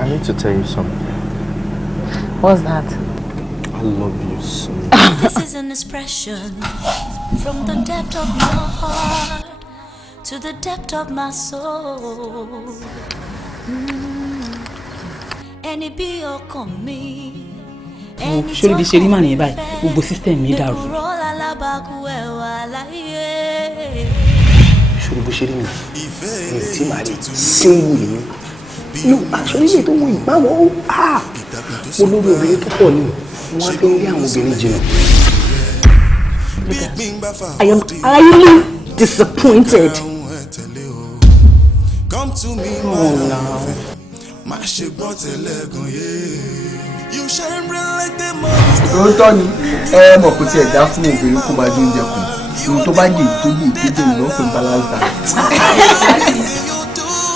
I need to tell you something. What's that? I love you so much. This is an expression from the depth of my heart to the depth of my soul. Ẹni bí ọkàn mi. Ṣé o lè ṣe rí màá ní báyìí? Gbogbo system mi dàrú. Ṣé bó ṣe rí mi? Mi tí màá rí single yìí. No, actually ilé tó wù yìí máa wọ̀ ọ́. Mo lórí obìnrin tó pọ̀ ni. Wọ́n fẹ́ rí àwọn obìnrin jìnnà. I am highly disappointed. Oh no. Lóòótọ́ ni mọ̀ kó tiẹ̀ já fún obìnrin kó máa dín oúnjẹ kù ohun tó bá jẹ ìtóbi ìkéde ìlọ́fún balance diet.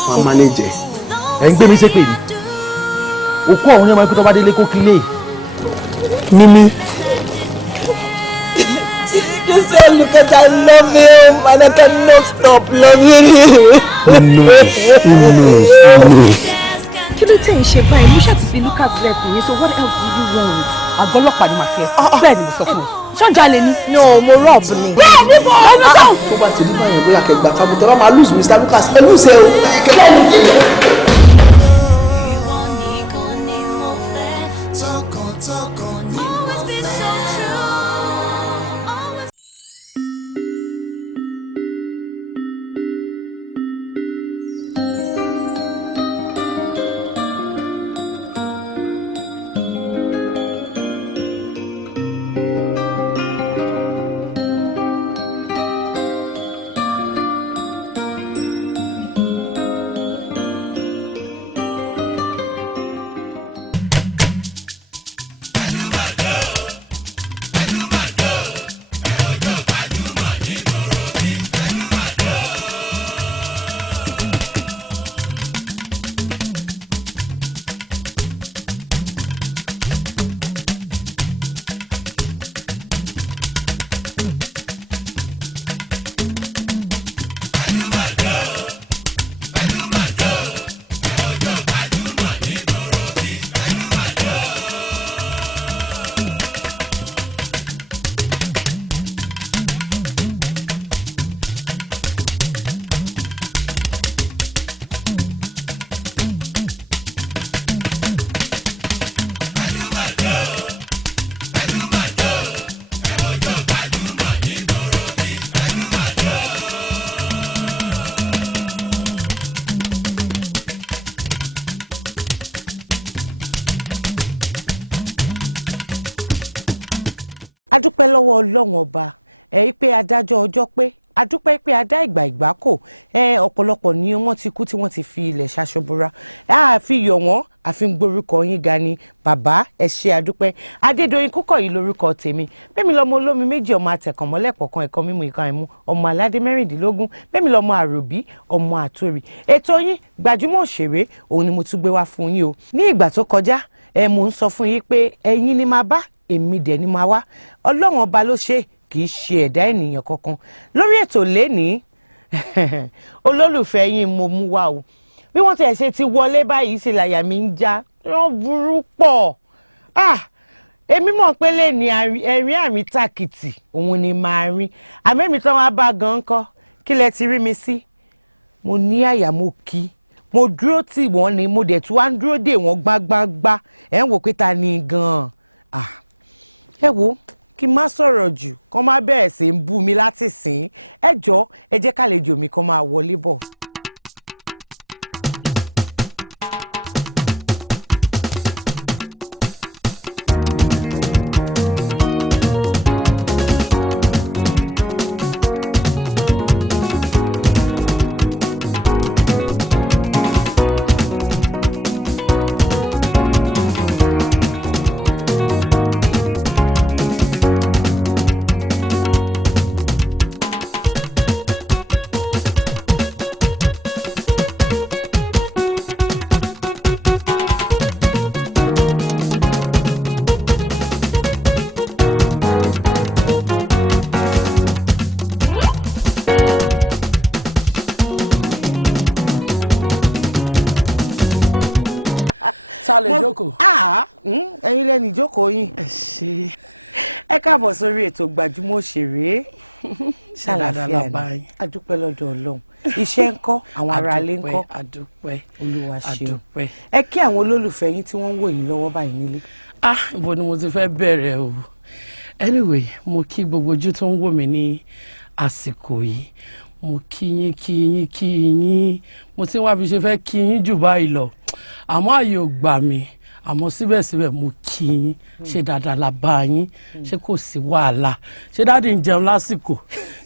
Wọ́n manage. Ẹ ń gbé mi ṣépè ni. Òkú ọ̀hún yẹn máa ń pẹ́ tó bá délé kó kílé. Mimi. Just say because I love him and I cannot stop loving him. No. Kí ló tẹ̀ ń ṣe báyìí? Mo ṣáà ti fi Lucas lẹ̀ fún yín, so what else do you want? Àgọ́lọ́pàá ni màá fi ẹ̀sìn. Bẹ́ẹ̀ ni mo sọ fún un. Ṣọ́njà lè ní. No, mo rob ni. Bẹ́ẹ̀ ni mo ẹnu sọ. Tó bá ti rí báyẹn bóyá kẹgbà kábọ̀ tẹ́ bá máa lose Mr. Lucas ẹ lose ẹ o. adúpẹ́ lọ́wọ́ Ọlọ́run ọba pé adájọ́ ọjọ́ pé adúpẹ́ pé adá ìgbà kò ọ̀pọ̀lọpọ̀ ni wọ́n ti kú tí wọ́n ti fi ilẹ̀ ṣaṣọbúra àfi yọ̀ wọ́n àfi gborúkọ yín ga ni bàbá ẹ ṣé adúpẹ́ Adédoyin Kúkọ̀yí lórúkọ tèmi bẹ́ẹ̀ mi lọ́mọ olómi méjì ọmọ àtẹ̀kànmọ́lẹ̀ kọ̀ọ̀kan ẹ̀kọ́ mímu ìkan ẹ̀mú ọmọ aládé mẹ́rìndínlógún bẹ́ẹ̀ mi lọ́mọ àròbí ọmọ àtòrì ètò yín Gbajúmọ̀ òṣèré òun ni mo tún gbé wá fún yín o ní ìgbà tó kọjá mo ń sọ fún yín pé ẹ̀yin ni máa bá èmi dẹ̀ ni máa wá Ọlọ́run ọba ló ṣe kì í ṣe ẹ̀dá ènìyàn kankan lórí ètò lénìí olólùfẹ́ yín mo mú wá o bí wọ́n ti ṣe ti wọlé báyìí ṣe làyà mi ń já wọ́n burú pọ̀ èmi mọ̀ pé lè ní ẹ̀rín àmì tàkìtì òun ni màá rí àmẹ́mi tán wá bá gan kọ́ kí lẹ ti rí mi sí mo ní àyà mo kí mo dúró tì wọ́n ni mo dẹ̀ tún wá ń dúró dè wọ́n gbágbágbá ẹ̀ ń wò pé ta ni gan-an ẹ wo kí n má sọ̀rọ̀ jù kán má bẹ̀rẹ̀ sí ń bú mi láti sìn ẹ jọ̀ọ́ ẹ jẹ́ kálejò mi kán máa wọlé bọ̀. sálẹ̀ jókòó. ẹ̀yin lẹ́ni ìjókòó yín. ẹ ṣe. ẹ káàbọ̀ sórí ètò Gbajúmọ̀ òṣèré. ṣàlàfíà ni adúpẹ́ lọ́dọ̀ Ọlọ́run. iṣẹ́ ń kọ́ àwọn ará ilé ń kọ́. adúpẹ́ Olúwa ṣeun. ẹ kí àwọn olólùfẹ́ yín tí wọ́n ń wò yín lọ́wọ́ báyìí nílé. ibo ni mo ti fẹ́ bẹ̀rẹ̀ o. Anyway, mo kí gbogbo ojú tó ń wò mí ní àsìkò yìí. Mo kí yín. Mo ti wá bí ṣe fẹ́ kí yín jù báyìí lọ. Àmọ́ ààyè ò gbà mí. Àmọ́ síbẹ̀síbẹ̀ mo kí yín. Ṣé dáadáa la bá yín? Ṣé kò sí wàhálà? Ṣé dáàdì ń jẹun lásìkò?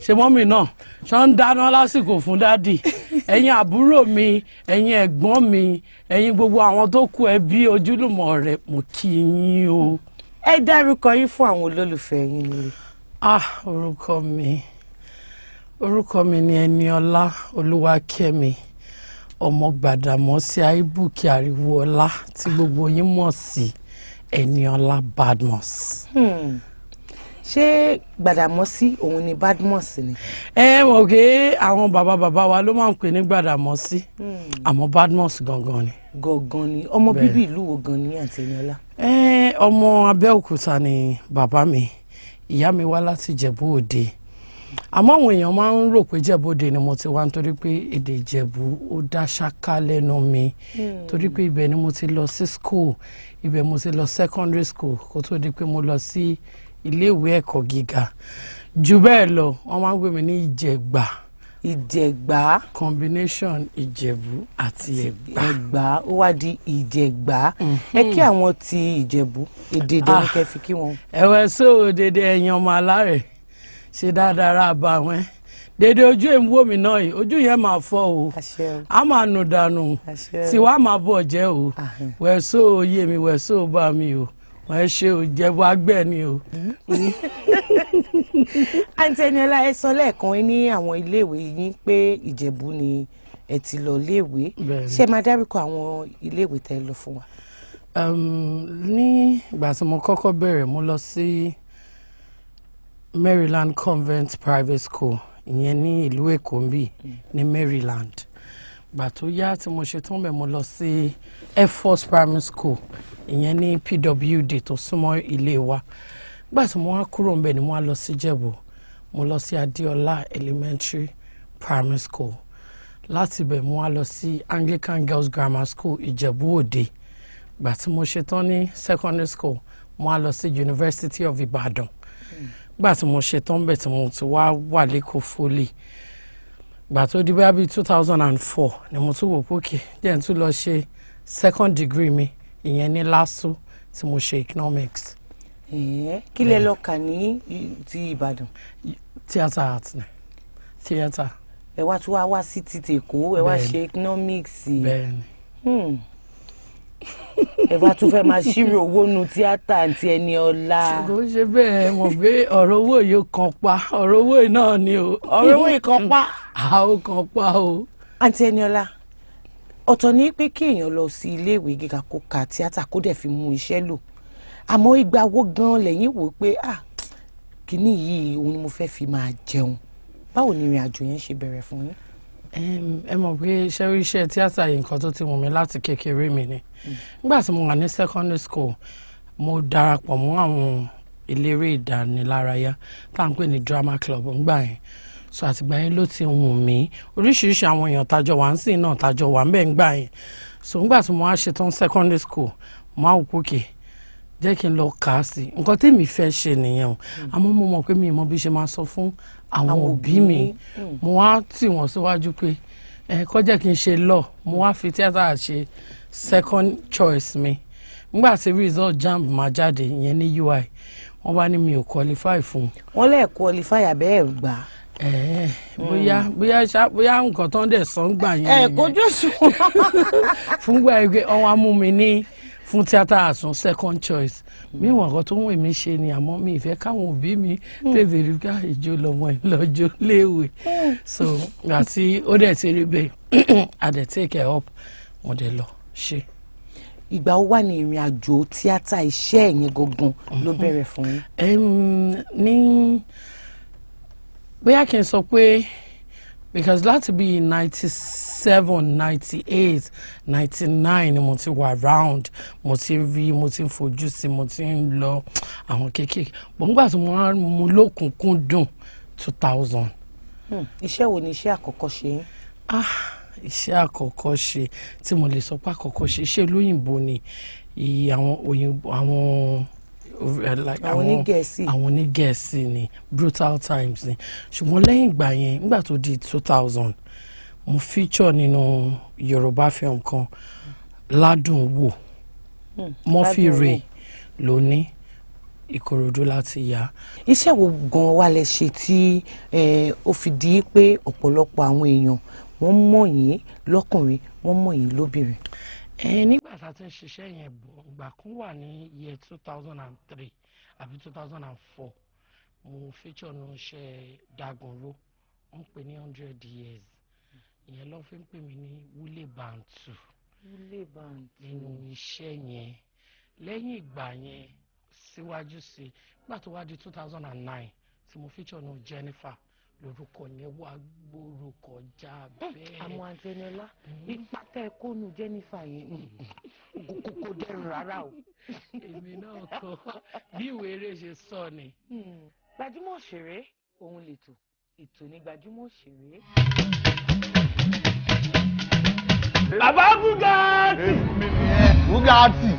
Ṣé mọ́mì náà ṣọ́ ń dáná lásìkò fún dáàdì? Ẹ̀yin àbúrò mi, ẹ̀yin ẹ̀gbọ́n mi, ẹ̀yin gbogbo àwọn tó kù ẹbí ojúlùmọ̀ rẹ̀, mo kí yín o. Ẹ dárúkọ yín fún àwọn olólùfẹ́ yín nílé. Orúkọ mi ni Eniola Olúwakẹ́mi, ọmọ Gbàdàmọ́sí Àìbùkí Àríwóọlá tí gbogbo yín mọ̀ sí Eniola Badmus. Ṣé Gbàdàmọ́sí òun ni Badmus ni? Mọ̀ pé àwọn bàbá wa ló máa ń pè ní Gbàdàmọ́sí, àmọ́ Badmus gangan ni. Gangan ni. Ọmọ bíbí ìlú wo gan ni àǹtí Eniola? Ọmọ Abẹ́òkúta ni bàbá mi, ìyá mi wá láti Ìjẹ̀bú Òde. Àmọ́ àwọn èèyàn máa ń rò pé Ìjẹ̀bú Òde ni mo ti wá nítorí pé èdè Ìjẹ̀bú ó dá ṣáká lẹ́nu mi. Torí pé ibẹ̀ ni mo ti lọ sí school, ibẹ̀ mo ti lọ secondary school kó tó di pé mo lọ sí iléèwé ẹ̀kọ́ gíga. Jù bẹ́ẹ̀ lọ, wọ́n máa ń pè mí ní Ìjẹ̀gbá. Ìjẹ̀gbá. Combination Ìjẹ̀bú àti Ẹ̀gbá. Ẹ̀gbá ó wá di Ìjẹ̀gbá. Ẹ kí àwọn ti Ìjẹ̀bú èdè ní kẹ́ fi kí wọn. Ẹ̀wẹ̀ sóò dédé ẹ̀yin ọmọ alárẹ̀ ṣe dáadáa ra bá wọn. Dédé ojú èmi wò mí náà yìí, ojú yẹn máa fọ́ o. A máa nù dànù. Tiwa máa bọ̀ jẹ́ o. Wẹ̀ sóò yé mi, wẹ̀ sóò bá mi o. Wọ́n ṣe ò Ìjẹ̀bú àgbẹ̀ ni o. Àǹtí Eniola, ẹ sọ lẹ́ẹ̀kan ní àwọn iléèwé yín pé Ìjẹ̀bú ni ẹ ti lọ léèwé. Ṣé máa dárúkọ àwọn iléèwé tẹ́ lọ fún wa? Ní ìgbà tí mo kọ́kọ́ bẹ̀rẹ̀, mo lọ sí Maryland Convent Private School, ìyẹn ní ìlú Èkó níbí ní Maryland. Ìgbà tó yá tí mo ṣe tán bẹ̀, mo lọ sí Air Force Primary School, ìyẹn ní PWD tó súnmọ́ ilé wa. Ìgbà tí mo wá kúrò ńbẹ̀ ni mo wá lọ sí Ìjẹ̀bú. Mo lọ sí Adéọlá Elementary Primary School. Láti ibẹ̀ mo wá lọ sí Anglican Girls Grammar School Ìjẹ̀bú Òde. Ìgbà tí mo ṣe tán ní secondary school, mo wá lọ sí University of Ibadan. Ìgbà tí mo ṣe tán bẹ̀ tí mo ti wá wà lẹ́kọ̀ọ́ fólì. Ìgbà tó di bíi 2004 ni mo tún wò pókè díẹ̀ tún lọ ṣe second degree mi, ìyẹn ní LASU tí mo ṣe economics. Kí lẹ lọ kà ní ti Ìbàdàn? Theatre arts ni. Theatre. Ẹ wá tún wá sí ti Èkó, ẹ wá ṣe economics. Bẹ́ẹ̀ni. Ẹ wá tún fẹ́ máa ṣírò owó nu tíátà àǹtí Eniola. Kò ṣe bẹ́ẹ̀, mọ̀ pé ọ̀rọ̀ owó yìí kan pa, ọ̀rọ̀ owó yìí náà ni o. Ọ̀rọ̀ owó yìí kan pa. Ó kan pa o. Àǹtí Eniola, ọ̀tọ̀ ní pé kí èèyàn lọ sí iléèwé gíga kó ka tíátà kó dẹ̀ fi mú iṣẹ́ lò. Àmọ́ ìgbà wo gan lẹ́yìn wò pé kíní yìí òun ni mo fẹ́ fi máa jẹun? Báwo ni ìrìn àjò yẹn ṣe bẹ̀rẹ̀ fún yín? Ẹ mọ̀ pé iṣẹ́ tíátà yìí nǹkan tó ti wù mí láti kékeré mi ni. Nígbà tí mo wà ní secondary school, mo darapọ̀ mọ́ àwọn eléré ìdánilárayá tá à ń pè ní drama club ńgbà yẹn. So àtìgbà yẹn ló ti wù mí. Oríṣiríṣi àwọn èèyàn tájọ wà ń sìn náà tájọ wà ń bẹ̀ ńgbà yẹn. So nígbà tí mo wá ṣetán secondary school, mo á wò pókè jẹ́ kí n lọ kà á sí nǹkan tèmi fẹ́ ṣe nìyẹn o. Àmọ́ mo mọ̀ pé mi mọ bí ṣe máa sọ fún àwọn òbí mi. Mo wá tì wọ́n síwájú pé kó jẹ́ kí n ṣe law. Mo wá fi theatre ṣe second choice mi. Nígbà tí result JAMB máa jáde ìyẹn ní UI, wọ́n bá ní mi ò qualify fún. Wọ́n lè qualify abẹ́ ẹ̀ gbà. Bóyá nǹkan tó ń dẹ̀ sọ ń gbà yẹn. Kójú sùn. Fúngbà ẹgbẹ́ ọwọ́ amú mi ní fún theatre àsun second choice. Mi wọn kan tó ń wè mí ṣe ni, àmọ́ mi ìfẹ́ káwọn òbí mi tètè rí ká ìjó lọ́mọ ìlọ́jọ́ léèwé. So àti ó dẹ̀ ti rí bẹ́ẹ̀ I dey take it up, mo dẹ̀ lọ ṣe. Ìgbà wo wà ní ìrìn àjò tíátà iṣẹ́ ẹ̀yìn gangan ló bẹ̀rẹ̀ fún yín? Bóyá kí n sọ pé because láti bí 96 97 98 99 ni mo ti wà round mo ti rí mo ti ń fojú sí mo ti ń lọ àwọn kéékèèké bọ̀ nígbà tí mo lókùnkùn dùn 2000. Iṣẹ́ wo ni iṣẹ́ àkọ́kọ́ ṣe yín? Iṣẹ́ àkọ́kọ́ ṣe tí mo lè sọ pé àkọ́kọ́ ṣe iṣẹ́ lóyìnbó ni àwọn òyìnbó àwọn onígẹ̀ẹ́sì ni brutal times ni ṣùgbọ́n lẹ́yìn ìgbà yẹn nígbà tó di 2000 mo feature nínú Yorùbá film kan ládùn wò Murphy Ray lóní Ìkòròdú láti yá. Iṣẹ́ wo gan wá lẹ ṣe tí ó fi di pé ọ̀pọ̀lọpọ̀ àwọn èèyàn wọ́n mọ̀ yín lọ́kùnrin wọ́n mọ̀ yín lóbìnrin? Nígbà tá a ti ń ṣiṣẹ́ yẹn bọ̀ ìgbà kan wà ní year 2003 àbí 2004 mo feature ní iṣẹ́ Dagunro wọ́n pè ní 100 years ìyẹn ló fi ń pè mí ní Wúlé Bantu nínú iṣẹ́ yẹn. Lẹ́yìn ìgbà yẹn síwájú sí nígbà tó wá di 2009 tí mo feature ní Jennifer lórúkọ yẹn wá gbòòrò kọjá bẹ́ẹ̀. Àmọ́ àǹtí Eniola ipa tẹ́ ẹ kó nu Jennifer yẹn kò dẹrùn rárá o. Èmi náà kọ bí ìwé eré ṣe sọ ni. Gbajúmọ̀ òṣèré òun lètò ètò ní Gbajúmọ̀ òṣèré. Bàbá Bugatti. Bugatti.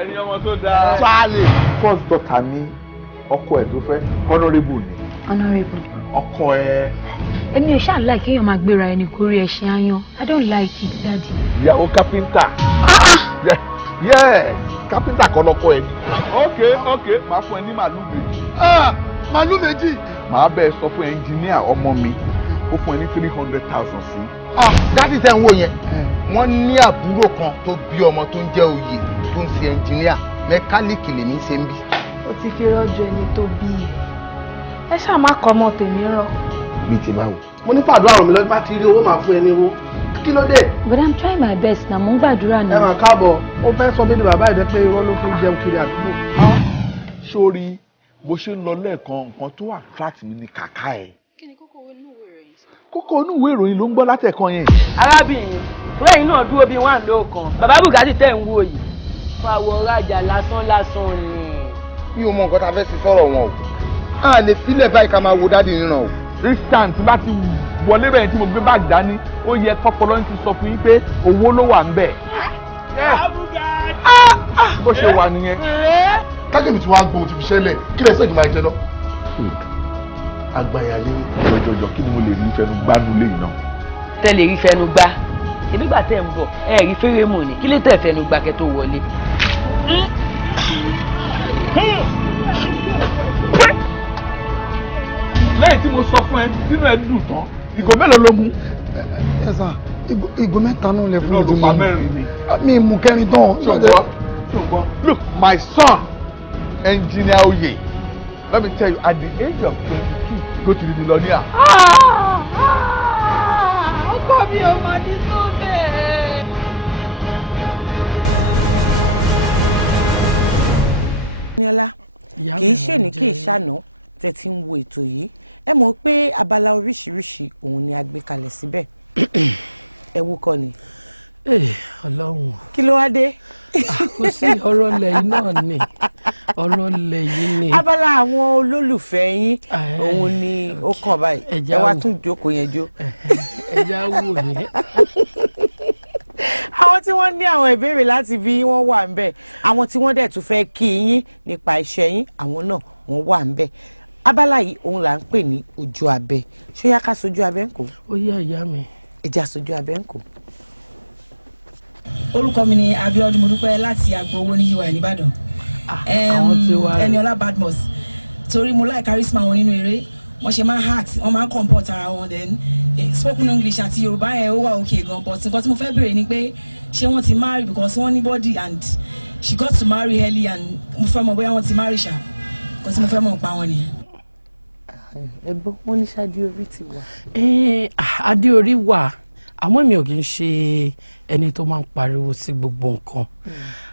Ẹni ọmọ tó dáa. Charlie. First daughter mi ọkọ ẹ̀ tó fẹ́ honourable ni. Honourable. Ọkọ ẹ̀. Èmi ò ṣáà like kéèyàn máa gbéra ẹni kórí ẹṣin ayan. I don't like it, daddy. Ìyàwó kápẹ́ńtà. Yes, kápẹ́ńtà kan lọ́kọ ẹ̀ ni. Okay, máa fún ẹ ní màálù méjì. Màálù méjì. Màá bẹ́ẹ̀ sọ fún ẹnjìníà ọmọ mi ó fún ẹ ní 300,000 sí. Dádì tẹ́ ń wò yẹn wọ́n ní àbúrò kan tó bí ọmọ tó ń jẹ́ oyè tó ń ṣe ẹnjìníà mẹkáníìkì lèmi ṣe ń bí. Ó ti fi rọ́jò ẹni tó bí ẹ ṣáà má kọ́ ọmọ tèmi rọ. Bí ti báwo. Mo ní fàdúrà rò mí lọ́dún bá ti rí owó máa fún ẹ ní owó. Kí ló dé? But I'm trying my best na mo ń gbàdúrà náà. Ẹ máa káàbọ̀ ó fẹ́ sọ bíi bàbá ìdẹ́ pé irọ́ ló fi ń jẹun kiri àdúgbò. Sórí bó ṣe ń lọ lẹ́ẹ̀kan nǹkan tó attract mi ni kàkà ẹ̀. Kí ni kókó inú ìwé ìròyìn sọ? Kókó inú ìwé ìròyìn ló ń gbọ́ látẹ̀kan yẹn. Arábìnrin lẹ́yìn náà dúró bíi wà lóòkan bàbá Bugatti tẹ̀ ń wò yìí fàwọ̀ rajà lásán ni. Mi ò mọ nǹkan tá a fẹ́ fi sọ̀rọ̀ wọn o. A lè filẹ̀ báyìí ká máa wo dádì nínú o. Instant bá ti wọlé bẹ́ẹ̀ tí mo gbé báàgì dání ó yẹ kọ́pọ̀lọ́ ti sọ fún yín pé owó ló wà ń bẹ̀. Bó ṣe wà nìyẹn. Kájọ̀mí tí wàá gbóhùn ti fi ṣẹlẹ̀ kí lẹ sẹ́yìn máa jẹ lọ. Àgbàyà lé. Jọjọ kí ni mo lè rí fẹnu gbánú lé yìí náà. Tẹ́ lè rí fẹnu gbá ìbígbà tẹ́ ń bọ̀ ẹ rí fẹ́rẹ́ mọ̀ ní kí lè tẹ̀ fẹnu gbá kẹ́ tó wọlé. Lẹ́yìn tí mo sọ fún ẹ nínú ẹ dùn tán ìgò mélòó ló mú. Ẹ sà ìgò mẹ́ta náà lè fún ìdí mi. Mi mú kẹrin tán. Ṣùgbọ́n look my son engineer Oye let me tell you at the age of 22 go to the millionaire. Ọkọ mi ò máa ní tó bẹ́ẹ̀. Eniola kì í ṣe ní kì í ṣàná tẹ́ ti ń wo ètò yìí ẹ mọ̀ pé abala oríṣiríṣi òun ni a gbé kalẹ̀ síbẹ̀ ẹ wúkọ ni. Ọlọ́run. Kí ló wá dé? Kò sí ọ̀rọ̀ lẹ́yìn náà ni ọ̀rọ̀ lẹ́yìn ni. Abala àwọn olólùfẹ́ yín òun ni ó kàn báyìí ẹ wá tún jókòó yẹn jó. Ẹja wò ní. Àwọn tí wọ́n ní àwọn ìbéèrè láti bí wọ́n wà ń bẹ̀ àwọn tí wọ́n dẹ̀ tún fẹ́ kí yín nípa iṣẹ́ yín àwọn náà wọ́n wà ń bẹ̀. Abala yìí òun là ń pè ní ojú abẹ ṣó yá ká sojú abẹ ń kó. Ó yá ìyá mi. Ẹja sojú abẹ ń kó. Orúkọ mi ni Abíọ́dún Modúpẹ́ láti Agbowó ní UI Nìbàdàn. Eniola Badmus torí mo like charisma wọn nínú eré wọ́n ṣe máa heart wọ́n máa comport ara wọn then spoken English àti Yorùbá yẹn ó wà okay gan but nǹkan tí mo fẹ́ béèrè ni pé ṣé wọ́n ti marry because wọ́n ní body and she got to marry early and mo fẹ́ mọ̀ bóyá wọ́n ti marry ṣá nǹkan tí mo fẹ́ mọ̀ pa wọn nìyẹn. Ẹ̀gbọ́n wọn ní ṣáájú orí ti wà. Adé orí wà àmọ́ mi ò kì í ṣe ẹni tó máa ń pariwo sí gbogbo nǹkan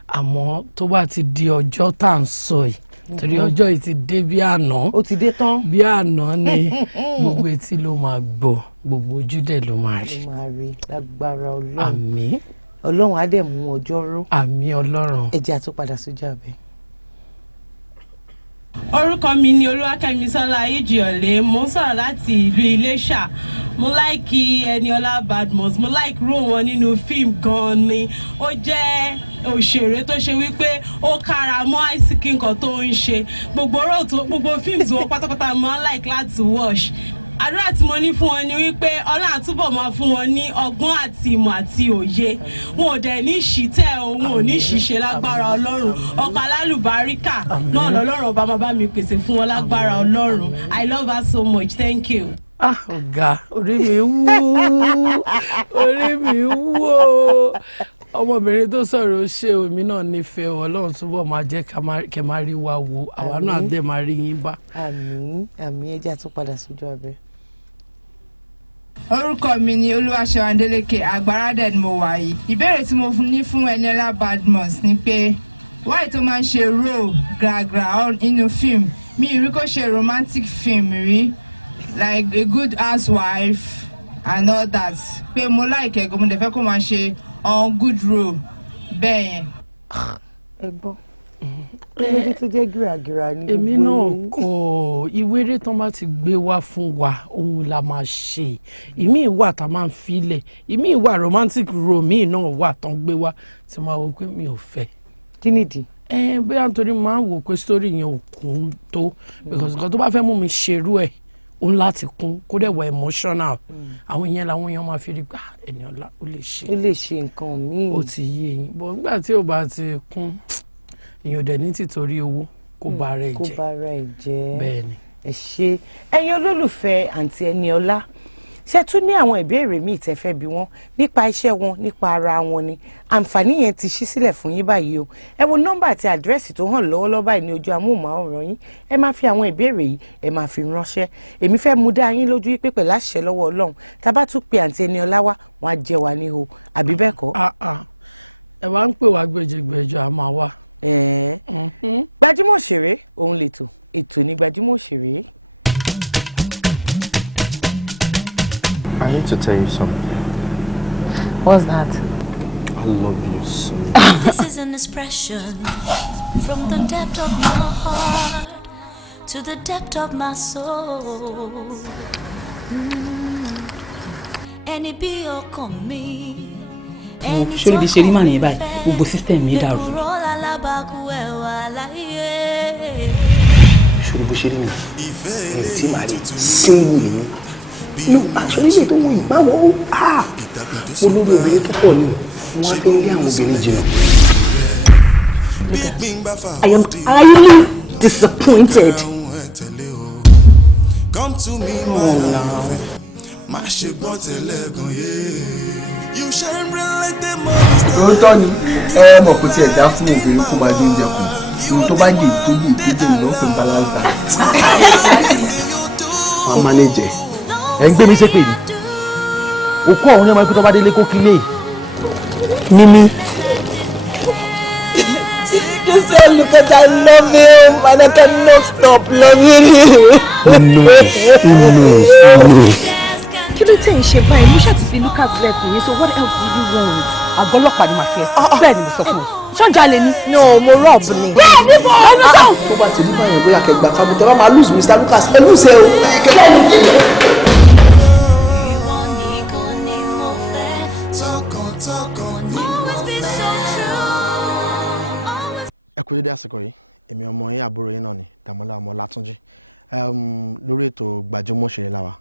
àmọ́ tó bá ti di ọjọ́ tá à ń sọ yìí torí ọjọ́ yìí ti dé bí àná ó ti dé tán bí àná ni gbogbo etí ló máa gbọ́ gbogbo ojú dẹ̀ ló máa rí. ló máa rí lágbára Ọlọ́run. àmín. Ọlọ́run á dẹ̀ mú ọjọ́ ró. àmín Ọlọ́run. ẹ jẹ́ á tún padà sójú abẹ́. Orúkọ mi ni Olúwakẹ́misọ́lá Ayéjìọ̀lé, mo ń sọ̀rọ̀ láti ìlú Iléṣà. Mo láìkí Eniola Badmus, mo láìkí ró wọn nínú fíìmù gan-an ni. Ó jẹ́ òṣèré tó ṣe wípé ó kára mọ́ àìsíkí nǹkan tó ń ṣe. Gbogbo fíìmù tí wọ́n pátápátá máa ń láìkí láti watch. Àdúrà tí mo ní fún wọn ni wípé Ọlọ́run á túbọ̀ máa fún wọn ní ọgbọ́n àti ìmọ̀ àti òye. Wọn ò dẹ̀ ní ṣìtẹ̀ o, wọn ò ní ṣìṣe lágbára Ọlọ́run. Ọkọ alálùbáríkà náà lọ́lọ́run ọba máa bá mi pèsè fún wọn lágbára Ọlọ́run. I love her so much. Thank you. Ọ̀gá orí mi wú orí mi wú o. Ọmọbìnrin tó sọ̀rọ̀ ṣe omi náà nífẹ̀ẹ́ Ọlọ́run túbọ̀ máa jẹ́ kẹ́ máa rí wa wo àwa náà dẹ̀ máa rí yín bá. àmín àmín ẹ jẹ́ á tún padà sójú abẹ́. Orúkọ mi ni Olúwaṣewandélékè Àgbàrádẹ̀ ni mo wà yìí. Ìbéèrè tí mo ní fún Eniola Badmus ni pé why tó máa ń ṣe role gragra nínú fíìmù. Mi ì rí kó ṣe romantic film rí like a good housewife and all that. Pé mo like ẹ̀gọ́ mo dẹ̀ fẹ́ kó máa ṣe on good role bẹ́ẹ̀ yẹn. ẹ gbọ́ ìwéré tó jẹ́ gíragíra ní gbogbo èmi náà kọ ìwéré tán bá ti gbé wá fún wa òun la máa ṣe. ìmí ìwà tá a máa ń filẹ̀ ìmí ìwà romantic role míì náà wà tán gbé wá tí máa wò pé mi ò fẹ́. kí nìdí. bóyá nítorí máa ń wò pé story yẹn ò kún tó because nǹkan tó bá fẹ́ mú mi ṣerú ẹ̀ ó láti kún kó dẹ̀ wọ emotional àwọn yẹn làwọn èèyàn máa fi rí gbà Eniola ó lè ṣe nǹkan míì ó ti yé yín bọ́ nígbà tí ò bá ti kún èèyàn dẹ̀ ní tìtorí owó kó bá rẹ̀ jẹ́ bẹ́ẹ̀ ni. ẹ ṣé ẹ̀yin olólùfẹ́ àǹtí Eniola ṣé tún ní àwọn ìbéèrè míì tẹ́ fẹ́ bi wọ́n nípa iṣẹ́ wọn nípa ara wọn ni àǹfààní yẹn ti ṣí sílẹ̀ fún yín báyìí o ẹ wo nọ́mbà àti àdírẹ́sì tó hàn lọ́wọ́lọ́wọ́ báyìí ní ojú amóhùnmáwòrán yín ẹ máa fi àwọn ìbéèrè yìí ẹ máa fi ránṣẹ́ èmi fẹ́ mú dá yín lójú wípé pẹ̀lú àṣẹ lọ́wọ́ Ọlọ́run tá a bá tún pe àǹtí Eniola wá wọn á jẹ wá níhò àbí bẹ́ẹ̀ kọ́. ẹ wá ń pè wá gbèjègbèjọ a máa wá. Gbajúmọ̀ òṣèré òun lètò ètò ní Gbajúmọ̀ òṣèré. I need to tell you something. What's that? I love you so much. This is an expression from the depth of my heart to the depth of my soul. Ẹni bí ọkàn mi. Ṣé ibi ṣe rí màá nìyẹn báyìí? Gbogbo system mi dàrú. Ṣé bó ṣe rí mi? Mi tí màá rí single ni. No, actually ilé tó wọ yìí máa wọ mo lórí obìnrin tó pọ̀ ni wọ́n á fi ń rí àwọn obìnrin jìnnà. I am highly disappointed. Lóòótọ́ ni mọ̀ kó tiẹ̀ dá fún obìnrin kó máa dín oúnjẹ kù ohun tó bá jẹ ìtọ́jú ìlú ọ̀pẹ̀ balance diet. Wọ́n á manage ẹ̀ ń gbé mi ṣépè ni òkú ọ̀hún ní ọmọ ikú tó bá délé kó kílé mímí. Just say look at I love him and I cannot stop loving him. No. Kí ló tẹ̀ ń ṣe báyìí? Mo ṣàtìsí Lucas left me, so what else did you want? Àgọ́ ọlọ́pàá ni màá fi ẹsẹ̀. Bẹ́ẹ̀ ni mo sọ fún un. Ṣọ́njà lè ní. No, mo rob ni. Bẹ́ẹ̀ ni mo ọ̀nà sọ. Tó bá ti rí báyẹn bóyá kẹgbà kábù tẹ bá máa lose Mr. Lucas ẹ lose ẹ o. Ẹ kú dédé àsìkò yìí èmi ọmọ yín àbúrò yín náà ni Dàmọ́lá ọmọ Látúnjí lórí ètò Gbajúmọ̀ òṣèré la wà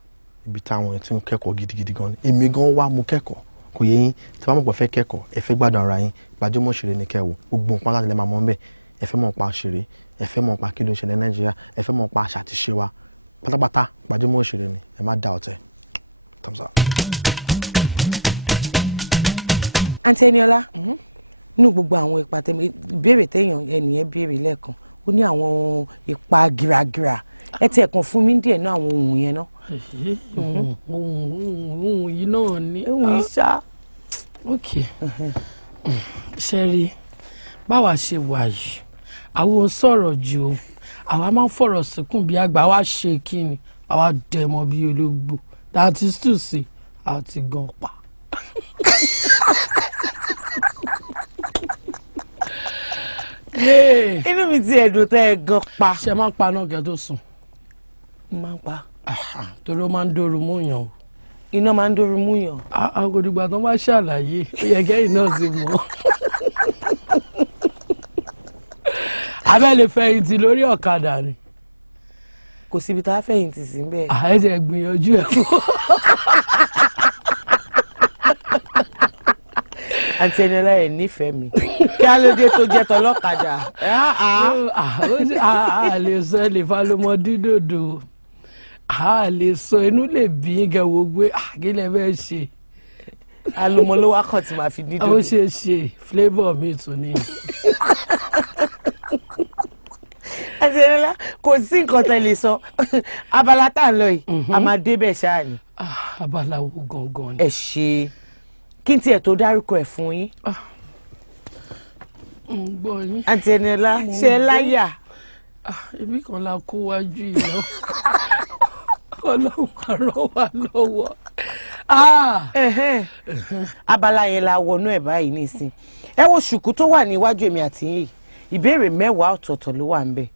ibi táwọn èèyàn ti ń kẹ́kọ̀ọ́ gidigidi gan ni èmi gan wá mo kẹ́kọ̀ọ́ kò yé yín tí wọ́n mọ̀ pé fẹ́ kẹ́kọ̀ọ́ ẹ fẹ́ gbádùn ara yín Gbajúmọ̀ òṣèré ni kẹ́wò gbogbo nǹkan láti lè máa mọ̀ ń bẹ̀ ẹ fẹ́ mọ̀ pa òṣèré ẹ fẹ́ mọ̀ pa kí ló ń ṣẹlẹ̀ Nàìjíríà ẹ fẹ́ mọ̀ pa àṣà àti ṣe wa pátápátá Gbajúmọ̀ òṣèré ni ẹ má da ọ̀tẹ̀ thumbs up. Àǹtí Eniola nínú gbogbo àwọn ipa ìbéèrè téèyàn ẹnìyẹn béèrè lẹ́ẹ̀kan ó ní àwọn ipa gírágírà ẹ tiẹ̀ kàn fún mi díẹ̀ náà àwọn ohun yẹn náà. ohun yìí náà ni. ohun yìí ṣá. ok ṣe rí báwa ṣe wà yìí àwọn ò sọ̀rọ̀ jù o àwa máa ń fọ̀rọ̀ síkùn bí àgbà wa ṣe kí ni àwa dẹ̀mọ́ bí ológbò that is to say àti gan pa. inú mi ti ẹ̀dùn tẹ́ ẹ gan pa. ṣe máa ń pa náà kẹ́ tó sùn. máa ń pa. torí ó máa ń dóoru mú yàn o. iná máa ń dóoru mú yàn. àgòdìgbà tó bá ṣàlàyé ó yẹ kẹ́yìn náà sì mọ̀. abẹ́ lè fẹ̀yìntì lórí ọ̀kadà ni. kò síbi tá a fẹ̀yìntì sí bẹ́ẹ̀. àìsè gbìyànjú ẹ̀ fún. àǹtí Eniola ẹ̀ nífẹ̀ẹ́ mi kí á ló dé tó jẹ́ tọlọ́kadà. a lè sọ ẹ lè fa lọmọ dídòdò a lè sọ inú lè bí gẹ̀wò gbé kí lè fẹ́ ṣe. alọmọ ló wá kàn tí màá fi dídòdò. ó ṣe ṣe flavour mi tún ní. àǹtí Eniola kò sí nǹkan tẹ́ lè sọ abala tá à ń lọ yìí a máa débẹ̀ ṣáà ni. abala wo gangan ni. ẹ ṣe kí n tiẹ̀ tó dárúkọ ẹ̀ fún yín. gbọ́ yín. àǹtí Eniola ṣe é láyà. ibi kan la kó wájú yìí lọ ọlọ́run àrọ́ wa lọ́wọ́. abala yẹn la wọnú ẹ̀ báyìí nísìn ẹ wo ṣùkú tó wà níwájú èmi àti yín ìbéèrè 10 ọ̀tọ̀ọ̀tọ̀ ló wà ń bẹ̀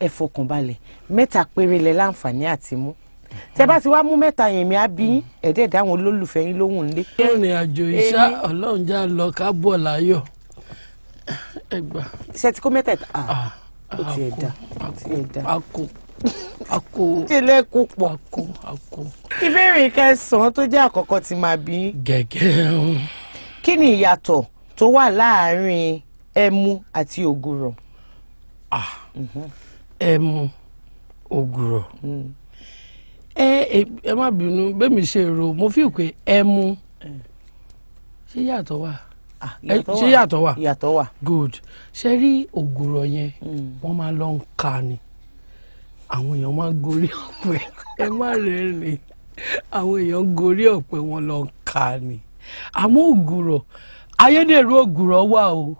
ẹ fọkàn balẹ̀ 3 péré lẹ láǹfààní àti mú tẹ bá ti wá mú 3 yẹn mi á bí ẹ̀dẹ̀ dáwọn olólùfẹ́ yín lóhùn ńlé. ìrìn àjò iṣẹ́ ọlọ́run já lọ ká bọ̀ láyọ̀ ẹgbà. iṣẹ́ tí kò mẹ́tẹ̀ẹ̀ta ó ti ẹ̀ dá ó ti ẹ̀ dá. ako tilẹ̀ kó pọ̀. ìbéèrè 9 tó jẹ́ àkọ́kọ́ tí máa bí. gẹ́gẹ́. kí ni ìyàtọ̀ tó wà láàárín ẹmu àti ògùrọ̀? ẹmu ògùrọ̀. ẹ má bínú bẹ́mi ṣe rò mo fi pé ẹmu ṣé yàtọ̀ wà. ṣé yàtọ̀ wà. yàtọ̀ wà. good ṣe rí ògùrọ̀ yẹn wọ́n máa lọ ń ka ni àwọn èèyàn máa gorí ọ̀pẹ ẹ má rẹ́rìn àwọn èèyàn gorí ọ̀pẹ wọn lọ ń ka ni àmọ́ ògùrọ̀ ayédèrú ògùrọ̀ wà o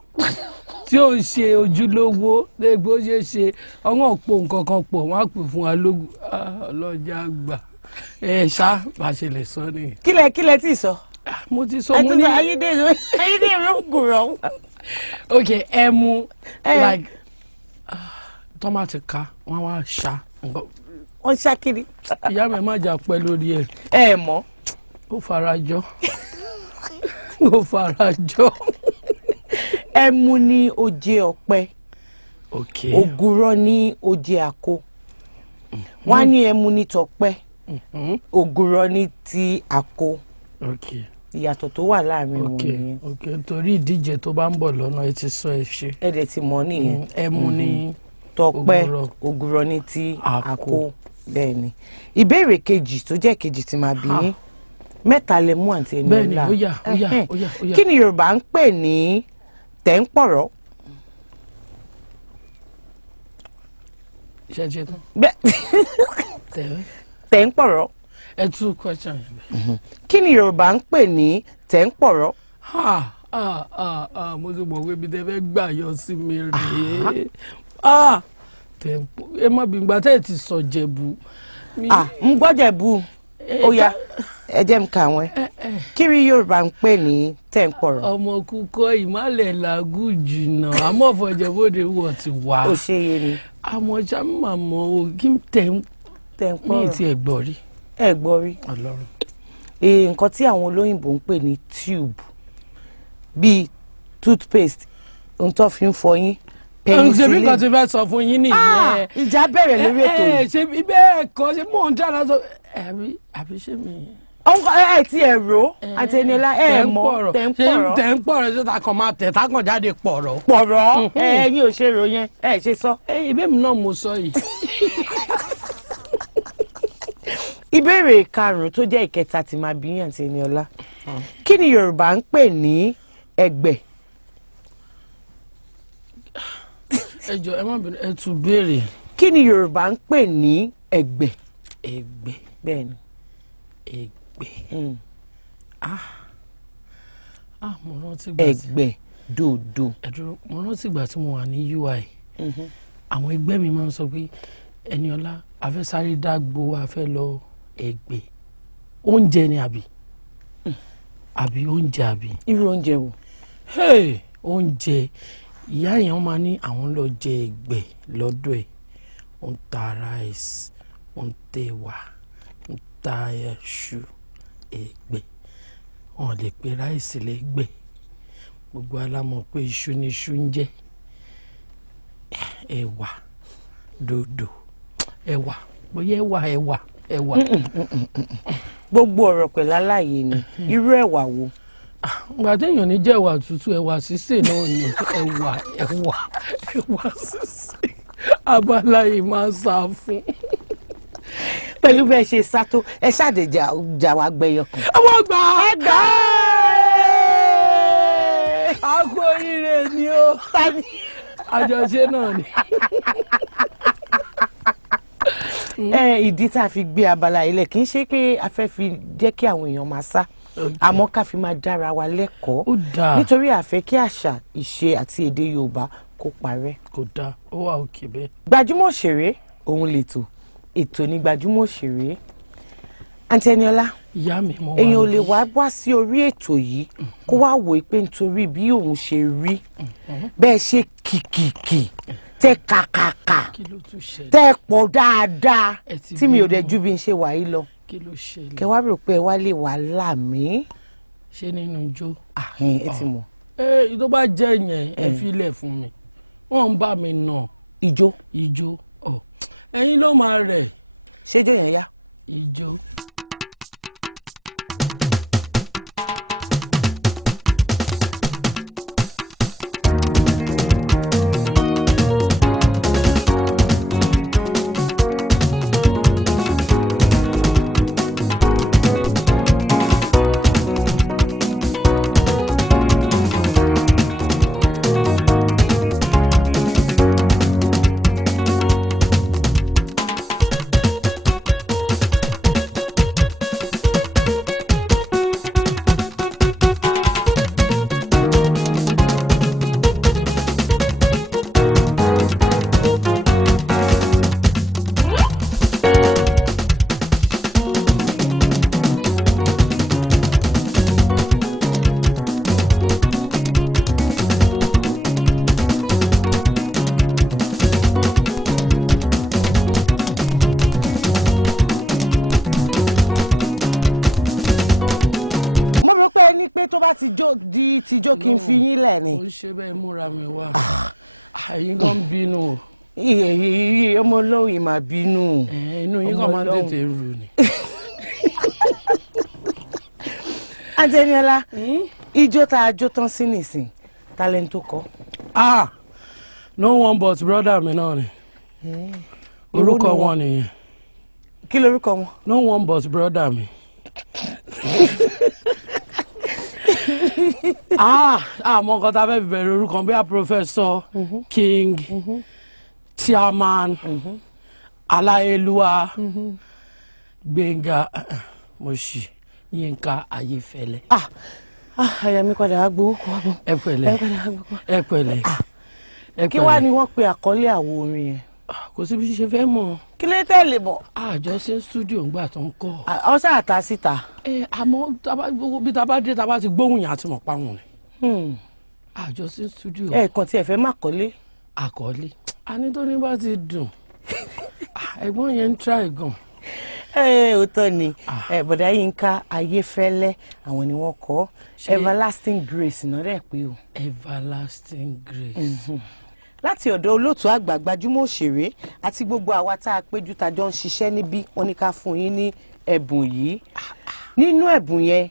tí ó ń ṣe ojúlówó lẹ́gbẹ́ ó ṣe ṣe ọwọ́n pò nǹkan kan pọ̀ wọ́n á pè fún wa lógún ọlọ́jà àgbà ṣá bá ṣe lè sọ ni. kílẹ̀ tí ì sọ. mo ti sọ mo ní ayédèrú ògùrọ̀. ok ẹmu like tọ́mátì ká wọ́n wá ṣá. wọ́n ṣá kiri. ìyá mi má jà pẹ́ lórí ẹ̀. ẹ mọ̀. ó farajọ. ó farajọ. ẹmu ní oje ọ̀pẹ ògùrọ̀ ní oje àkó wọ́n á ní ẹmu ní tọ̀pẹ ògùrọ̀ ní ti àkó ìyàtọ̀ tó wà láàrin wọn nìyẹn. torí ìdíje tó bá ń bọ̀ lọ́nà ẹ ti sọ ẹ ṣe. ẹ dẹ̀ ti mọ̀ nìyẹn. ẹmu ní tọ̀pẹ ògùrọ̀ ní ti àkó bẹ́ẹ̀ ni. ìbéèrè kejì tó jẹ́ kejì tí máa bí yín 3 lè mú àǹtí Eniola. bẹ́ẹ̀ ni ó yá. kí ni Yorùbá ń pè ní tẹ̀ǹpọ̀rọ̀? ṣe ṣe tán. tẹ̀ǹpọ̀rọ̀. ẹ tún question. kí ni Yorùbá ń pè ní tẹ̀ǹpọ̀rọ̀? mo ti mọ̀ pé ibi tẹ́ fẹ́ gbà yọ sí mi rèé. ẹ má bí gbà tẹ́ ẹ ti sọ Jẹ̀bú. ń gbọ́ Jẹ̀bú ó yá ẹ jẹ́ mi kà wọ́n. kí ni Yorùbá ń pè ní tẹ̀ǹpọ̀rọ̀? ọmọ kúkọ ìmàlẹ̀ làágùn jìnnà àmọ́ fọjọ́bọ̀dé wọ̀ ti wá. ó ṣe é ni. àmọ́ sàmà mọ́ ògì tẹ̀ǹpọ̀rọ̀ mi ti ẹ̀ gbọ́ rí. ẹ gbọ́ rí. Ọlọ́run. nǹkan tí àwọn olóyìnbó ń pè ní tube bíi toothpaste ohun tó fi ń fọyín ṣebí kan ti fẹ́ sọ fún yín nìyẹn. ìjà bẹ̀rẹ̀ lórí ètò yìí. ṣe bẹ́ẹ̀ kọ́ ṣe mò ń dára sọ àbí ṣé mi. ẹ ti ẹ̀ ro àti Eniola ẹ mọ̀ tẹ̀ǹpọ̀rọ̀ ṣe ta kan máa tẹ̀ tá kan jáde pọ̀rọ̀. pọ̀rọ̀ ẹ̀yin ò ṣe ro yẹn ẹ ṣe sọ. ìbéèrè mi náà mo sọ yìí. ìbéèrè 5 tó jẹ́ ìkẹta tí máa bí àǹtí Eniola kí ni Yorùbá ń pè ní ẹgbẹ́? ẹ jọ ẹ má bínú ẹ tún béèrè. kí ni Yorùbá ń pè ní ẹgbẹ́? ẹgbẹ́. bẹ́ẹ̀ ni. ẹgbẹ́. mo rántí gbà tí. ẹgbẹ́ dòdò. mo rántí gbà tí mo wà ní UI àwọn ẹgbẹ́ mi máa ń sọ pé Eniola a fẹ́ sáré dágbo a fẹ́ lọ ẹgbẹ́ oúnjẹ ni àbí oúnjẹ àbí. irú oúnjẹ wo. oúnjẹ ìyá yẹn máa ní àwọn lọ jẹ ẹgbẹ lọ́dọ̀ ẹ̀ ó ń ta rice ó ń tẹ̀wà ó ń ta ẹṣu ẹgbẹ wọn lè pe ráìsì lẹ́gbẹ̀ gbogbo alámọ̀ pé iṣu ni iṣu ń jẹ ẹ̀wà dòdò ẹ̀wà bóyá ẹ̀wà. gbogbo ọ̀rọ̀ pẹ̀lú aláàyè ni irú ẹ̀wà wo. ìgbà téèyàn ní jẹ́ ẹ̀wà tútù ẹ̀wà sísè náà ni ẹ̀wà sísè abáláyé máa ń sá fún. pẹ̀lú bẹ́ẹ̀ ṣe sá tó ẹ ṣàdéjà wá gbẹyọ kan. ọwọ́ gbà á gbà á kú oríire ni ó àjọṣe náà ni. ìdí tá a fi gbé abala ilẹ̀ kì í ṣe pé a fẹ́ fi jẹ́ kí àwọn èèyàn máa sá àmọ́ ká fi máa dára wa lẹ́kọ̀ọ́ nítorí a fẹ́ kí àṣà ìṣe àti èdè Yorùbá kó parẹ́. kò dáa ó wà òkè bẹ́ẹ̀. Gbajúmọ̀ òṣèré òun lètò ètò ní Gbajúmọ̀ òṣèré. Àǹtí Eniola ìyá mi mo wà èèyàn ò lè wá sí orí ètò yìí kó wá wò pé nítorí bí òun ṣe rí bẹ́ẹ̀ ṣe kìkìkì tẹ kàkàkà tẹ pọ̀ dáadáa tí mi ò dẹ̀ ju bí n ṣe wà yìí lọ kẹ wá rò pé ẹ wá lè wà láàmì. ṣé nínú ijó. ẹ ti mọ̀. tó bá jẹ́ yẹn ẹ filẹ̀ fún mi wọ́n ń bá mi nà. ijó. ẹ̀yin ló máa rẹ̀. ṣéjó yẹn yá. ijó. tó bá ti jó di tijó kí n fi yín lẹ̀ ni. ó ṣe bẹ́ẹ̀ múra mi wá ẹ̀yin kan bínú. ọmọ olóyìn máa bínú. inú yín kan máa tètè rù ni. Àǹtí Eniola ijó tá a jó tán sí nìsín talent tó kọ. no one but brother mi náà ni orúkọ wọn nìyẹn. kí lorúkọ wọn. no one but brother mi. àmọ́ nǹkan tá a fẹ́ bẹ̀rẹ̀ orúkọ bí i professor king chairman aláyélúwà gbẹ̀ngà mọ̀ṣì yínká ayéfẹ́lẹ́. àyà mi padà wá gbowó kó wá gbọ́. ẹ pẹ̀lẹ́. kí wàá ni wọ́n pe àkọlé àwo orin yẹn. kò sí bí ṣe fẹ́ mọ̀. kí ló tẹ̀lé mọ̀. àjọ ṣe studio ńgbà tó ń kọ́. ọ̀sẹ̀ àta síta. àmọ́ bí tá bá dé tá bá ti gbóhùn yẹn àti mọ̀ páwọn ni. àjọ ṣe studio. kàn tí ẹ fẹ́ má kọ́lé. àkọlé àní tó ní bá ti dùn ẹ̀gbọ́n yẹn ń try gan. òótọ́ ni bọ̀dá Yínká Ayéfẹ́lẹ́ àwọn ni wọ́n kọ everlasting grace náà rẹ̀ pé o. everlasting grace. láti ọ̀dọ̀ olóòtú àgbà Gbajúmọ̀ òṣèré àti gbogbo àwa tá a péjú tá a jọ ń ṣiṣẹ́ níbí wọ́n ní ká fún yín ní ẹ̀bùn yìí. nínú ẹ̀bùn yẹn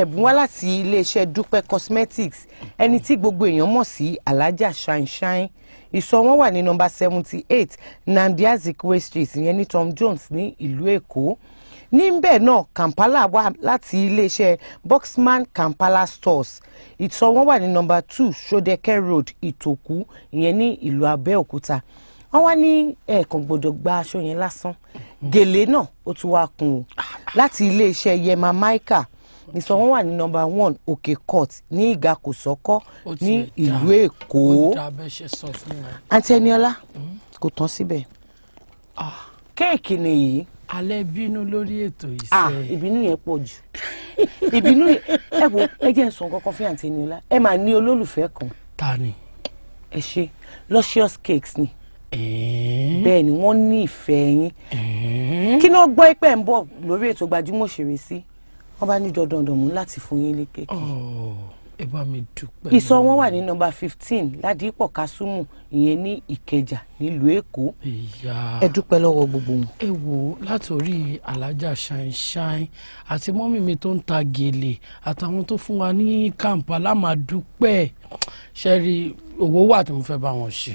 ẹ̀bùn wá láti iléeṣẹ́ Dúpẹ́ cosmetics ẹni tí gbogbo èèyàn mọ̀ sí Alhaja Shine ìsọ̀ wọn wà ní nọ́mbà 78 Nnamdi Azikiwe street ìyẹn ní Tom Jones ní ìlú Èkó. níbẹ̀ náà Kampala wà láti iléeṣẹ́ Boxman Kampala stores ìsọ̀ wọn wà ní nọ́mbà 2 Sodeke road Ìtòkú ìyẹn ní ìlú Abẹ́òkúta. wọ́n wá ní ẹ̀ẹ̀kan gbọ́dọ̀ gba aṣọ yẹn lásán gèlè náà ó tún wá kún o láti iléeṣẹ́ Yema Maika ìsọ̀ wọn wà ní nọ́mbà 1 Òkè court ní Ìgàkòsọ́kọ́ ní ìlú Èkó. Àǹtí Eniola kò tán síbẹ̀ kéèkì nìyí alẹ́ bínú lórí ètò iṣẹ́. Ìbínú yẹn pọ̀ jù. Ìbínú ẹ wo ẹ jẹ́ n sọ nǹkan kan fún àǹtí Eniola. Ẹ máa ní olólùfẹ́ kan. Ta ni? Ẹ ṣe Luscious Cakes ni. Bẹ́ẹ̀ ni wọ́n ní ìfẹ́ yín. Kí náà gbọ́ pé ń bọ̀ lórí ètò Gbajúmọ̀ Òṣèré sí. Wọ́n bá ní dandan mú láti fún yín ní kéèkì. Ẹ bá mi dúpẹ́. Ìsọ̀ wọn wà ní nọ́mbà 15 Ládìpọ̀ Kásùmù ìyẹn ní Ìkẹjà nílùú Èkó. Ẹ dúpẹ́ lọ́wọ́ gbogbo wọn. Ẹ wò látòrí alájà ṣáínṣáín àti mọ́mì mi tó ń ta gèlè àtàwọn tó fún wa ní Kampala máa dúpẹ́. Ṣẹ́rí owó wà tí mo fẹ́ bá wọn ṣe.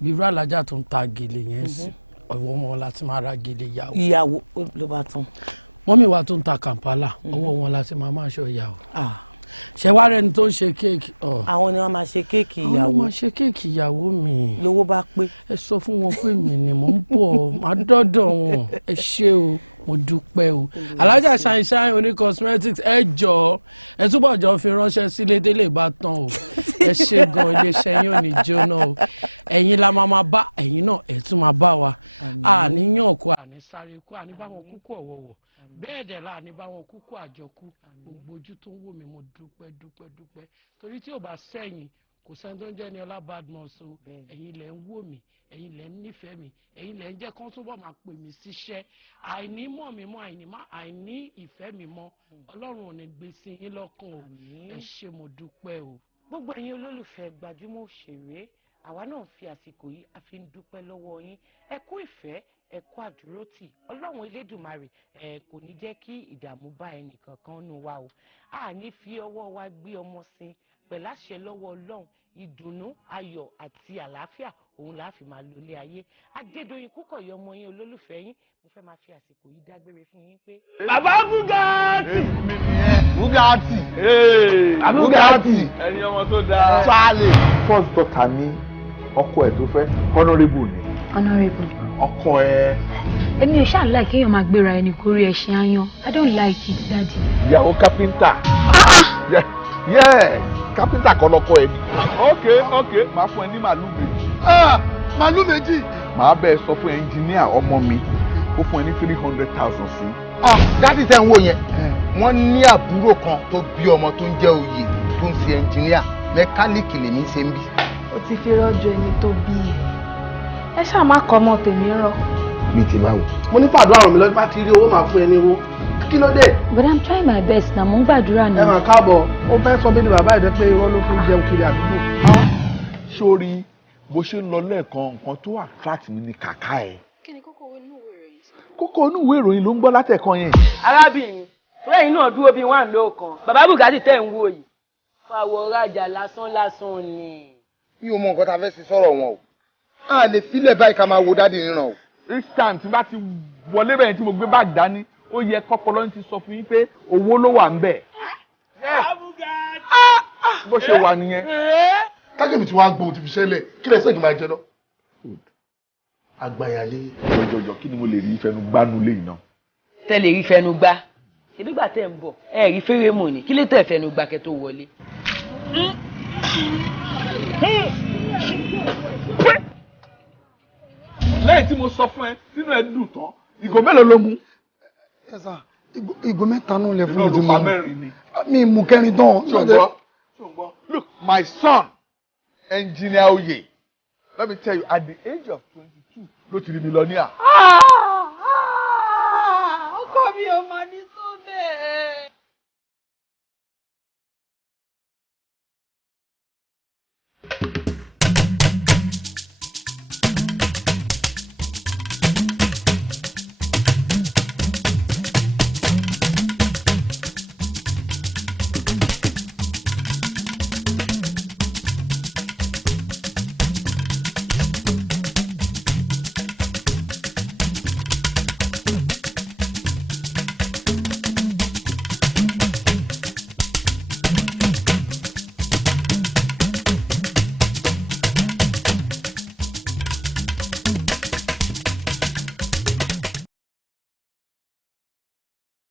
Bírú alájà tó ń ta gèlè yẹn sí ọwọ́ wọn láti máa ra gèlè ìyàwó. Ìyàwó ló bá tán. Mọ́mì wa tó ń ta Kampala ọwọ́ wọn láti máa ṣe ìyàwó. Ṣé wàá rẹni tó ń ṣe kéèkì. Àwọn ni wọ́n máa ṣe kéèkì ìyàwó. Àwọn ló máa ṣe kéèkì ìyàwó mi. Lówó bá pé. Ẹ sọ fún wọn pé mi ni mò ń bọ̀ máa dọ́dọ̀ wọn. Ẹ ṣé o mo dúpẹ́ o. Alájà ṣáínṣáín oní cosmetics ẹ jọ̀ọ́ ẹ túbọ̀ jọ fi ránṣẹ́ sílé délé bá tán o. Ẹ ṣé gan iléeṣẹ́ yín ò ní jóná o. Ẹ̀yin la máa bá ẹ̀yin náà ẹ̀ tún máa bá wa. Àníyàn kó àní sáré kó àní bá wọn kúkú ọ̀wọ̀wọ̀. Bẹ́ẹ̀ dẹ̀ la ní báwọn kúkú àjọkú gbogbo ojú tó ń wò mí mo dúpẹ́ torí tí ò bá sẹ́yìn kò sẹ́ni tó ń jẹ́ Eniola Badmus o ẹ̀yin lẹ̀ ń wò mí ẹ̀yin lẹ̀ ń nífẹ̀ẹ́ mi ẹ̀yin lẹ̀ ń jẹ́ kán túbọ̀ máa pè mí síṣẹ́ àìní mọ̀ mi mọ́ àìní ìfẹ́ mi mọ́ Ọlọ́run ò ní gbé sí yín lọ́kàn o ẹ ṣé mo dúpẹ́ o. Gbogbo ẹ̀yin olólùfẹ́ Gbajúmọ̀ Òṣèré àwa náà fi àsìkò yìí a fi ń dúpẹ́ lọ́wọ́ yín ẹ kú ìfẹ́ ẹ kú àdúrótì Ọlọ́run Elédùmarè kò ní jẹ́ kí ìdààmú bá ẹnìkankan nù wa o a ní fi ọwọ́ wa gbé ọmọ sin pẹ̀lú àṣẹ lọ́wọ́ Ọlọ́run ìdùnnú ayọ̀ àti àlàáfíà òun la fi máa lò lé ayé Adédoyin Kúkọ̀yí ọmọ yín olólùfẹ́ yín mo fẹ́ máa fi àsìkò yìí dágbére fún yín pé. Bàbá Bugatti ẹni ọmọ tó dáa. Charlie. first daughter mi ọkọ ẹ̀ tó fẹ́ honourable ni. Honourable. Ọkọ ẹ̀. Èmi ò ṣáà like kéèyàn máa gbéra ẹni kórí ẹṣin ayan. I don't like it, daddy. Ìyàwó kápẹ́ńtà. Yes, kápẹ́ńtà kan lọ́kọ ẹ̀ ni. ok máa fún ẹ ní màálù méjì. Màálù méjì. Màá bẹ́ẹ̀ sọ fún ẹnjìníà ọmọ mi ó fún ẹ ní 300,000 sí. Dádì tẹ́ ń wò yẹn wọ́n ní àbúrò kan tó bí ọmọ tó ń jẹ́ oyè tó ń ṣe ẹnjìníà mẹkáníìkì lèmi ṣe ń bí. Ó ti fi rọ́jò ẹni tó bí ẹ ṣáà má kọ́ ọmọ tèmi rọ. Mi ti máa wò. Mo ní fàdúrà ràn mí lọ́dún bá ti rí owó máa fún ẹ ní owó. Kí ló dé? But I'm trying my best na mo ń gbàdúrà náà. Ẹ máa káàbọ̀ ó fẹ́ sọ bí ni bàbá ìdẹ́ pé irọ́ ló fi ń jẹun kiri àdúgbò. Sórí bó ṣe ń lọ lẹ́ẹ̀kan nǹkan tó attract mi ni kàkà ẹ̀. Kí ni kókó inú ìwé ìròyìn sọ? Kókó inú ìwé ìròyìn ló ń gbọ́ látẹ̀kan yẹn. Arábìnrin lẹ́yìn náà dúró bíi wà lóòkan bàbá Bugatti tẹ̀ ń wò yìí fàwọ̀ rajà lásán ni. Mi ò mọ nǹkan tá a fẹ́ ṣe sọ̀rọ̀ wọn o a lè filẹ̀ báyìí ká máa wo dádì níran o. each time tí bá ti wọlé bẹ̀rẹ̀ tí mo gbé báàgì dání ó yẹ kọ́pọ̀lọ́ ti sọ fún yín pé owó ló wà ń bẹ̀. bó ṣe wà nìyẹn. Kájọ̀bí tí wàá gbóhùn ti fi ṣẹlẹ̀ kí lẹ sẹ́yìn máa jẹ lọ. Àgbàyàlé. Jọjọ kí ni mo lè rí fẹnu gbánú lé iná. Tẹ́lẹ̀ rí fẹnu gbá ìdígbà tẹ́ ń bọ̀ ẹ rí fẹ́rẹ́ mọ̀ ni kí lè tẹ̀ fẹnu gbá kẹ́ tó wọlé. lẹ́yìn tí mo sọ fún ẹ nínú ẹ dùn tán ìgò mélòó ló mú. Ìgò mẹ́ta náà lẹ fún mi. Ìgò mẹ́rin ni. Mi mú kẹrin tán. Ṣùgbọ́n look my son engineer Oye let me tell you at the age of 22 ló ti rí mi lọ ní à. Ọkọ mi ò máa ní